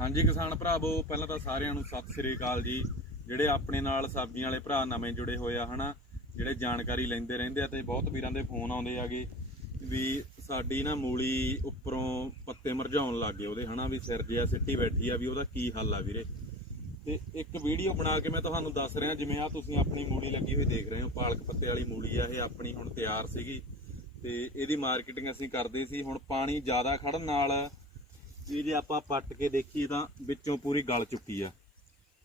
ਹਾਂਜੀ ਕਿਸਾਨ ਭਰਾਵੋ, ਪਹਿਲਾਂ ਤਾਂ ਸਾਰਿਆਂ ਨੂੰ ਸਤਿ ਸ੍ਰੀ ਅਕਾਲ ਜੀ। ਜਿਹੜੇ ਆਪਣੇ ਨਾਲ ਸਬਜ਼ੀਆਂ ਵਾਲੇ ਭਰਾ ਨਵੇਂ ਜੁੜੇ ਹੋਏ ਆ, ਹਨਾ? ਜਿਹੜੇ ਜਾਣਕਾਰੀ ਲੈਂਦੇ ਰਹਿੰਦੇ ਆ ਤੇ ਬਹੁਤ ਵੀਰਾਂ ਦੇ ਫੋਨ ਆਉਂਦੇ ਆਗੇ ਵੀ ਸਾਡੀ ਨਾ ਮੂਲੀ ਉੱਪਰੋਂ ਪੱਤੇ ਮਰਝਾਉਣ ਲੱਗ ਗਏ ਉਹਦੇ, ਹਨਾ? ਵੀ ਸਿਰ ਜਿਆ ਸਿੱਟੀ ਬੈਠੀ ਆ, ਵੀ ਉਹਦਾ ਕੀ ਹੱਲ ਆ ਵੀਰੇ? ਤੇ ਇੱਕ ਵੀਡੀਓ ਬਣਾ ਕੇ ਮੈਂ ਤੁਹਾਨੂੰ ਦੱਸ ਰਿਹਾ, ਜਿਵੇਂ ਆ ਤੁਸੀਂ ਆਪਣੀ ਮੂਲੀ ਲੱਗੀ ਹੋਈ ਦੇਖ ਰਹੇ ਹੋ, ਪਾਲਕ ਪੱਤੇ ਵਾਲੀ ਮੂਲੀ ਆ, ਇਹ ਆਪਣੀ ਹੁਣ ਤਿਆਰ ਸੀਗੀ। ਤੇ ਇਹਦੀ ਮਾਰਕੀਟਿੰਗ ਅਸੀਂ ਕਰਦੇ ਸੀ, ਹੁਣ ਪਾਣੀ ਜ਼ਿਆਦਾ ਖੜਨ ਨਾਲ ਇਹ ਜੇ ਆਪਾਂ ਪੱਟ ਕੇ ਦੇਖੀਏ ਤਾਂ ਵਿੱਚੋਂ ਪੂਰੀ ਗਲ ਚੁੱਕੀ ਆ।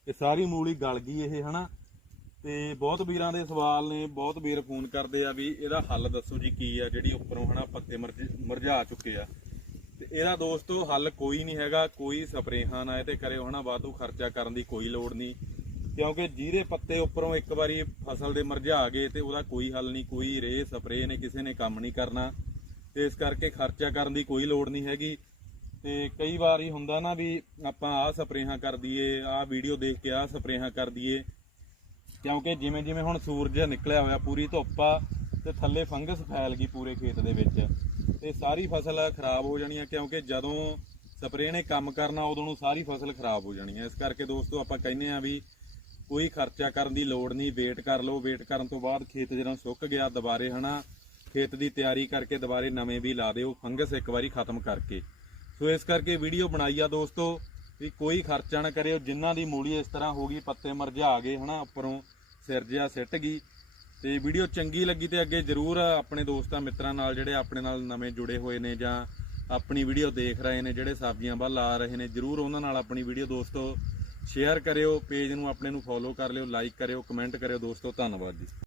ਇਹ ਸਾਰੀ ਮੂਲੀ ਗਲ ਗਈ ਇਹ, ਹਨਾ? ਤੇ ਬਹੁਤ ਵੀਰਾਂ ਦੇ ਸਵਾਲ ਨੇ, ਬਹੁਤ ਵੀਰ ਫੋਨ ਕਰਦੇ ਆ ਵੀ ਇਹਦਾ ਹੱਲ ਦੱਸੋ ਜੀ ਕੀ ਆ, ਜਿਹੜੀ ਉੱਪਰੋਂ, ਹਨਾ, ਪੱਤੇ ਮਰਝ- ਮੁਰਝਾ ਚੁੱਕੇ ਆ। ਤੇ ਇਹਦਾ ਦੋਸਤੋ, ਹੱਲ ਕੋਈ ਨਹੀਂ ਹੈਗਾ, ਕੋਈ ਸਪਰੇਹਾਂ ਨਾ ਇਹ ਤੇ ਕਰਿਓ, ਹਨਾ? ਵਾਧੂ ਖਰਚਾ ਕਰਨ ਦੀ ਕੋਈ ਲੋੜ ਨਹੀਂ। ਕਿਉਂਕਿ ਜਿਹਦੇ ਪੱਤੇ ਉੱਪਰੋਂ ਇੱਕ ਵਾਰੀ ਫਸਲ ਦੇ ਮਰਝਾ ਗਏ ਤੇ ਉਹਦਾ ਕੋਈ ਹੱਲ ਨਹੀਂ, ਕੋਈ ਰੇ ਸਪਰੇ ਨੇ, ਕਿਸੇ ਨੇ ਕੰਮ ਨਹੀਂ ਕਰਨਾ। ਤੇ ਇਸ ਕਰਕੇ ਖਰਚਾ ਕਰਨ ਦੀ ਕੋਈ ਲੋੜ ਨਹੀਂ ਹੈਗੀ। ਤੇ ਕਈ ਵਾਰੀ ਹੁੰਦਾ ਨਾ ਵੀ ਆਪਾਂ ਆਹ ਸਪਰੇਹਾਂ ਕਰ ਦਈਏ, ਆਹ ਵੀਡੀਓ ਦੇਖ ਕੇ ਆਹ ਸਪਰੇਹਾਂ ਕਰ ਦਈਏ। ਕਿਉਂਕਿ ਜਿਵੇਂ ਜਿਵੇਂ ਹੁਣ ਸੂਰਜ ਨਿਕਲਿਆ ਹੋਇਆ, ਪੂਰੀ ਧੁੱਪ ਆ ਤੇ ਥੱਲੇ ਫੰਗਸ ਫੈਲ ਗਈ ਪੂਰੇ ਖੇਤ ਦੇ ਵਿੱਚ। ਤੇ ਸਾਰੀ ਫਸਲ ਖਰਾਬ ਹੋ ਜਾਣੀ ਆ, ਕਿਉਂਕਿ ਜਦੋਂ ਸਪਰੇਅ ਨੇ ਕੰਮ ਕਰਨਾ, ਉਦੋਂ ਨੂੰ ਸਾਰੀ ਫਸਲ ਖਰਾਬ ਹੋ ਜਾਣੀ ਹੈ ਇਸ ਕਰਕੇ ਦੋਸਤੋ, ਆਪਾਂ ਕਹਿੰਦੇ ਆ ਵੀ ਕੋਈ ਖਰਚਾ ਕਰਨ ਦੀ ਲੋੜ ਨਹੀਂ ਵੇਟ ਕਰ ਲਓ। ਵੇਟ ਕਰਨ ਤੋਂ ਬਾਅਦ ਖੇਤ ਜਦੋਂ ਸੁੱਕ ਗਿਆ, ਦੁਬਾਰੇ ਹਨਾ, ਖੇਤ ਦੀ ਤਿਆਰੀ ਕਰਕੇ ਦੁਬਾਰੇ ਨਵੇਂ ਵੀ ਲਾ ਦਿਓ, ਫੰਗਸ ਇੱਕ ਵਾਰੀ ਖਤਮ ਕਰਕੇ। ਸੋ ਇਸ ਕਰਕੇ ਵੀਡੀਓ ਬਣਾਈ ਆ ਦੋਸਤੋ, ਵੀ ਕੋਈ ਖਰਚਾ ਨਾ ਕਰਿਓ, ਜਿਨ੍ਹਾਂ ਦੀ ਮੂਲੀ ਇਸ ਤਰ੍ਹਾਂ ਹੋ ਗਈ, ਪੱਤੇ ਮਰਝਾ ਗਏ, ਹਨਾ, ਉੱਪਰੋਂ ਸਿਰ ਜਿਹਾ ਸਿੱਟ ਗਈ। ਤੇ ਵੀਡੀਓ ਚੰਗੀ ਲੱਗੀ ਤੇ ਅੱਗੇ ਜਰੂਰ ਆਪਣੇ ਦੋਸਤਾਂ ਮਿੱਤਰਾਂ ਨਾਲ, ਜਿਹੜੇ ਆਪਣੇ ਨਾਲ ਨਵੇਂ ਜੁੜੇ ਹੋਏ ਨੇ ਜਾਂ ਆਪਣੀ ਵੀਡੀਓ ਦੇਖ ਰਹੇ ਨੇ, ਜਿਹੜੇ ਸਬਜ਼ੀਆਂ ਵੱਲ ਆ ਰਹੇ ਨੇ, ਜਰੂਰ ਉਹਨਾਂ ਨਾਲ ਆਪਣੀ ਵੀਡੀਓ ਦੋਸਤੋ ਸ਼ੇਅਰ ਕਰਿਓ, ਪੇਜ ਨੂੰ ਆਪਣੇ ਨੂੰ ਫੋਲੋ ਕਰ ਲਿਓ ਲਾਈਕ ਕਰਿਓ ਕਮੈਂਟ ਕਰਿਓ। ਦੋਸਤੋ, ਧੰਨਵਾਦ ਜੀ।